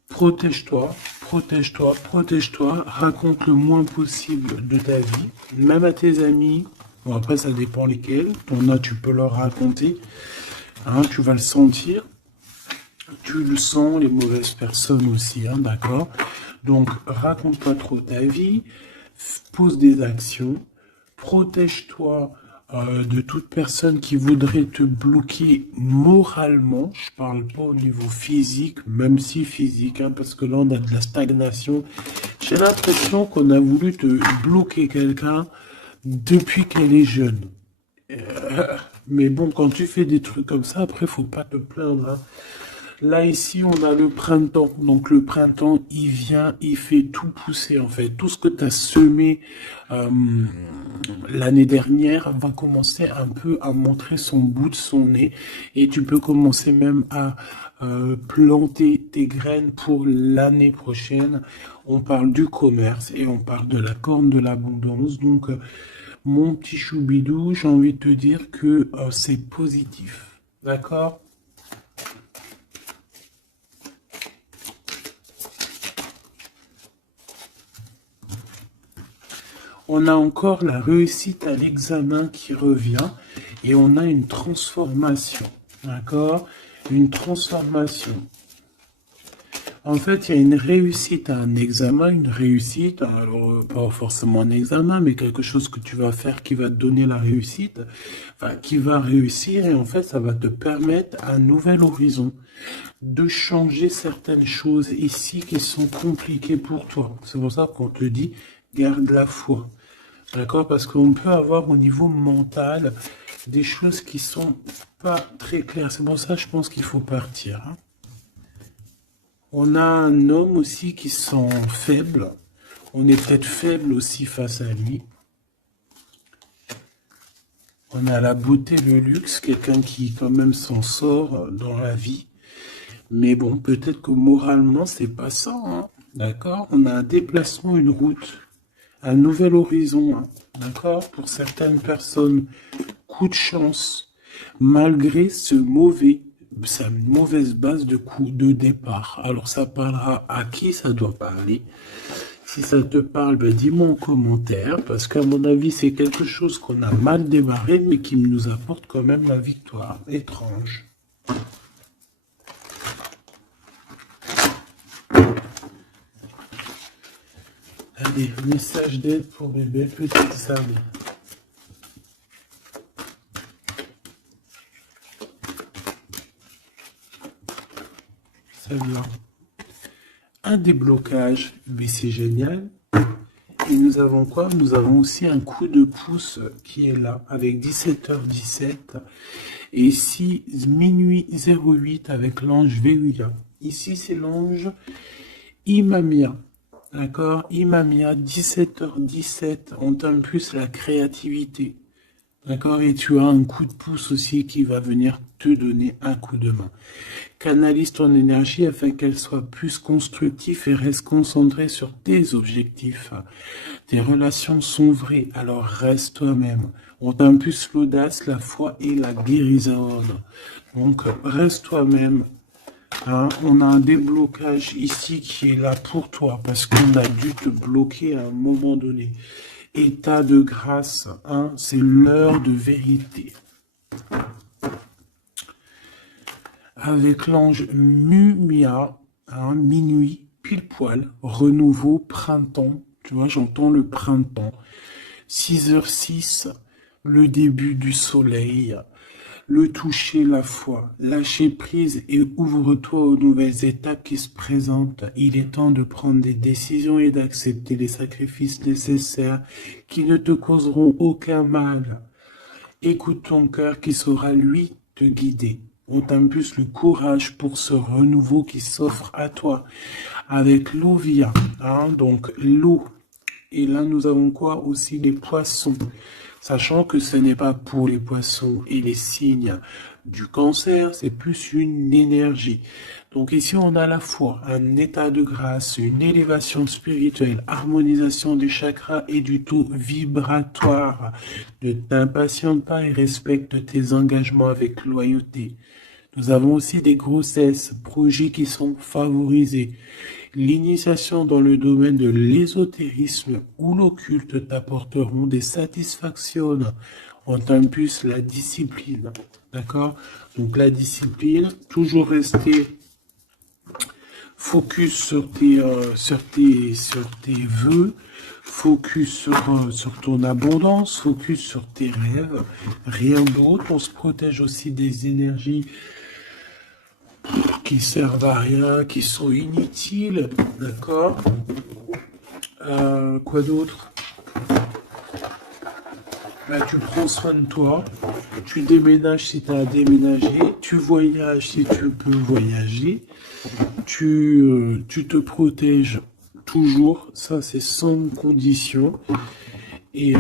protège-toi, protège-toi, protège-toi. Raconte le moins possible de ta vie, même à tes amis. Bon, après, ça dépend lesquels. Ton as, tu peux leur raconter. Hein, tu vas le sentir. Tu le sens, les mauvaises personnes aussi, hein, d'accord? Donc, raconte pas trop ta vie, pose des actions, protège-toi de toute personne qui voudrait te bloquer moralement. Je parle pas au niveau physique, même si physique, hein, parce que là, on a de la stagnation. J'ai l'impression qu'on a voulu te bloquer quelqu'un depuis qu'elle est jeune. Mais bon, quand tu fais des trucs comme ça, après, faut pas te plaindre, hein. Là, ici, on a le printemps. Donc, le printemps, il vient, il fait tout pousser, en fait. Tout ce que tu as semé l'année dernière va commencer un peu à montrer son bout de son nez. Et tu peux commencer même à planter tes graines pour l'année prochaine. On parle du commerce et on parle de la corne de l'abondance. Donc, mon petit choubidou, j'ai envie de te dire que c'est positif. D'accord? On a encore la réussite à l'examen qui revient et on a une transformation. D'accord? Une transformation. En fait, il y a une réussite à un examen, une réussite, alors pas forcément un examen, mais quelque chose que tu vas faire qui va te donner la réussite, enfin, qui va réussir et en fait, ça va te permettre un nouvel horizon, de changer certaines choses ici qui sont compliquées pour toi. C'est pour ça qu'on te dit, garde la foi. D'accord? Parce qu'on peut avoir au niveau mental des choses qui sont pas très claires. C'est pour ça que je pense qu'il faut partir. Hein. On a un homme aussi qui sent faible. On est peut-être faible aussi face à lui. On a la beauté, le luxe, quelqu'un qui quand même s'en sort dans la vie. Mais bon, peut-être que moralement, c'est pas ça. Hein. D'accord? On a un déplacement, une route. un nouvel horizon, hein, d'accord? Pour certaines personnes, coup de chance, malgré sa mauvaise base de coup de départ. Alors, ça parlera à qui ça doit parler. Si ça te parle, ben dis-moi en commentaire, parce qu'à mon avis, c'est quelque chose qu'on a mal démarré, mais qui nous apporte quand même la victoire. Étrange. Allez, message d'aide pour mes belles petites âmes. Alors, un déblocage, mais c'est génial. Et nous avons quoi? Nous avons aussi un coup de pouce qui est là, avec 17h17. Et ici, minuit 08 avec l'ange Véuya. Ici, c'est l'ange Imamia. D'accord? Imamia, 17h17. On t'aime plus la créativité. D'accord? Et tu as un coup de pouce aussi qui va venir te donner un coup de main. Canalise ton énergie afin qu'elle soit plus constructive et reste concentrée sur tes objectifs. Tes relations sont vraies, alors reste toi-même. On t'impulse l'audace, la foi et la guérison. Donc reste toi-même. Hein, on a un déblocage ici qui est là pour toi parce qu'on a dû te bloquer à un moment donné. État de grâce, hein, c'est l'heure de vérité. Avec l'ange Mumia, hein, minuit, pile poil, renouveau, printemps. Tu vois, j'entends le printemps. 6h06, le début du soleil. Le toucher, la foi, lâcher prise et ouvre-toi aux nouvelles étapes qui se présentent. Il est temps de prendre des décisions et d'accepter les sacrifices nécessaires qui ne te causeront aucun mal. Écoute ton cœur qui saura, lui, te guider. On t'impulse le courage pour ce renouveau qui s'offre à toi. Avec l'Ovia, hein, donc l'eau. Et là, nous avons quoi aussi? Les poissons. Sachant que ce n'est pas pour les poissons et les signes du cancer, c'est plus une énergie. Donc ici, on a la foi, un état de grâce, une élévation spirituelle, harmonisation des chakras et du taux vibratoire. Ne t'impatiente pas et respecte tes engagements avec loyauté. Nous avons aussi des grossesses, projets qui sont favorisés. L'initiation dans le domaine de l'ésotérisme ou l'occulte t'apporteront des satisfactions. On t'impulse la discipline. D'accord? Donc la discipline, toujours rester focus sur tes vœux, focus sur ton abondance, focus sur tes rêves, rien d'autre. On se protège aussi des énergies qui servent à rien, qui sont inutiles, d'accord? Quoi d'autre? Là, tu prends soin de toi, tu déménages si tu as à déménager, tu voyages si tu peux voyager, tu te protèges toujours, ça c'est sans condition. Et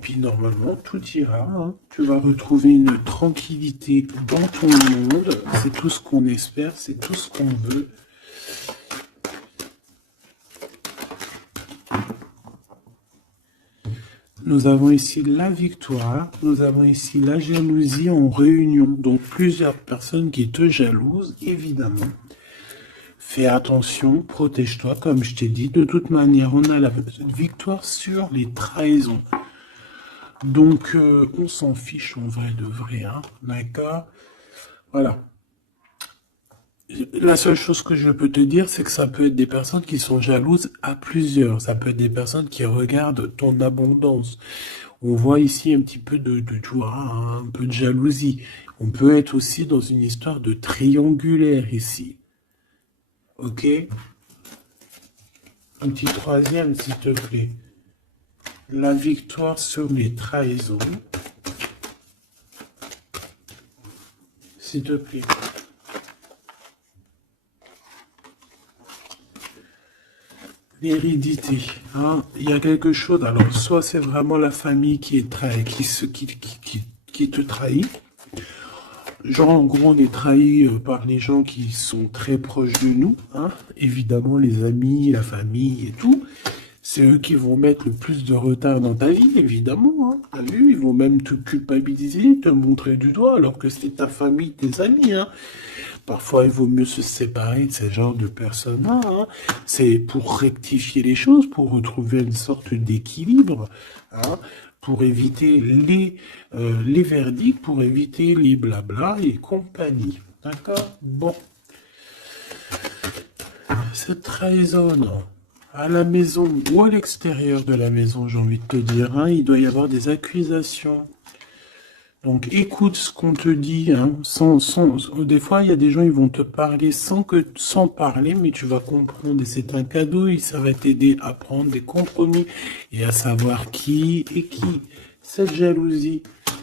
puis normalement tout ira, hein. Tu vas retrouver une tranquillité dans ton monde, c'est tout ce qu'on espère, c'est tout ce qu'on veut. Nous avons ici la victoire, nous avons ici la jalousie en réunion, donc plusieurs personnes qui te jalousent, évidemment. Fais attention, protège-toi, comme je t'ai dit. De toute manière, on a la victoire sur les trahisons. Donc, on s'en fiche en vrai de vrai, hein, d'accord? Voilà. La seule chose que je peux te dire, c'est que ça peut être des personnes qui sont jalouses à plusieurs. Ça peut être des personnes qui regardent ton abondance. On voit ici un petit peu tu vois, un peu de jalousie. On peut être aussi dans une histoire de triangulaire ici. Ok? Un petit troisième, s'il te plaît. La victoire sur les trahisons. S'il te plaît. L'hérédité. Hein? Il y a quelque chose. Alors, soit c'est vraiment la famille qui est qui te trahit. Genre, en gros, on est trahi par les gens qui sont très proches de nous. Hein? Évidemment, les amis, la famille et tout. c'est eux qui vont mettre le plus de retard dans ta vie, évidemment. Hein. T'as vu, ils vont même te culpabiliser, te montrer du doigt, alors que c'est ta famille, tes amis. Hein. Parfois, il vaut mieux se séparer de ce genre de personnes-là. Hein. C'est pour rectifier les choses, pour retrouver une sorte d'équilibre, hein, pour éviter les verdicts, pour éviter les blabla et compagnie. D'accord? Bon. Cette trahison, à la maison ou à l'extérieur de la maison, j'ai envie de te dire, hein, il doit y avoir des accusations. Donc écoute ce qu'on te dit, hein, des fois il y a des gens ils vont te parler sans parler, mais tu vas comprendre et c'est un cadeau et ça va t'aider à prendre des compromis et à savoir qui est qui. Cette jalousie,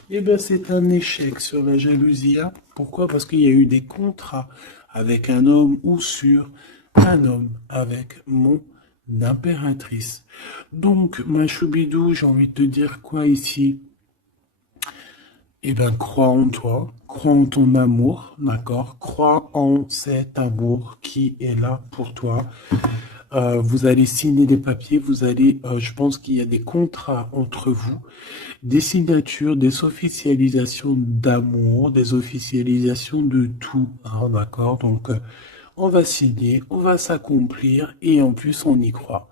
eh ben c'est un échec sur la jalousie. Hein. Pourquoi? Parce qu'il y a eu des contrats avec un homme ou sur un homme avec mon impératrice. Donc ma choubidou, j'ai envie de te dire quoi ici? Eh bien, crois en toi, crois en ton amour, d'accord? Crois en cet amour qui est là pour toi. Vous allez signer des papiers, je pense qu'il y a des contrats entre vous, des signatures, des officialisations d'amour, des officialisations de tout, hein, d'accord? Donc, on va signer, on va s'accomplir et en plus, on y croit.